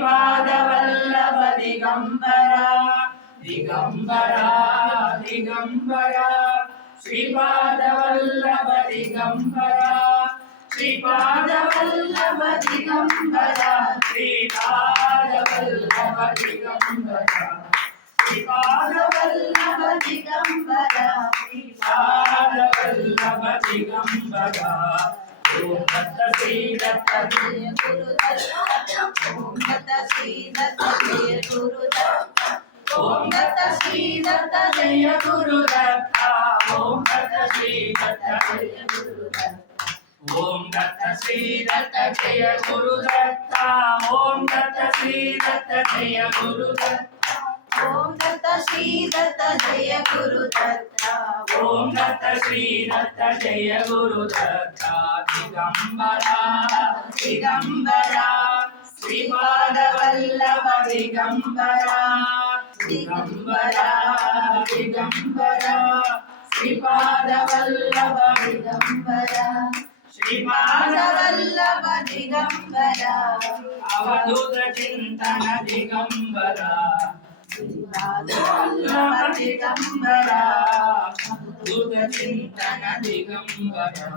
श्रीपादवल्लभ दिगंबरा दिगंबरा दिगंबरा श्रीपादवल्लभ दिगंबरा श्रीपादवल्लभ दिगंबरा श्रीपादवल्लभ दिगंबरा श्रीपादवल्लभ दिगंबरा श्रीपादवल्लभ दिगंबरा ओम दत्त श्री दत्त जय गुरुदत्त ओम दत्त श्री दत्त जय गुरुदत्त ओम दत्त श्री दत्त जय गुरुदत्त ओम दत्त श्री दत्त जय गुरुदत्त ओम दत्त श्री दत्त जय गुरुदत्त ओम दत्त श्री दत्त जय गुरुदत्त ओम दत्त श्री दत्त जय गुरुदत्त ओम दत्त श्री दत्त जय गुरुदत्त दिगंबरा दिगंबरा श्रीपादवल्लभ दिगंबरा दिगंबरा दिगंबरा श्रीपादवल्लभ दिगंबरा श्रीपादवल्लभ दिगंबरा अवधूत चिंतन दिगंबरा श्रीपादवल्लभ दिगंबरा अवधूत चिंतन दिगंबरा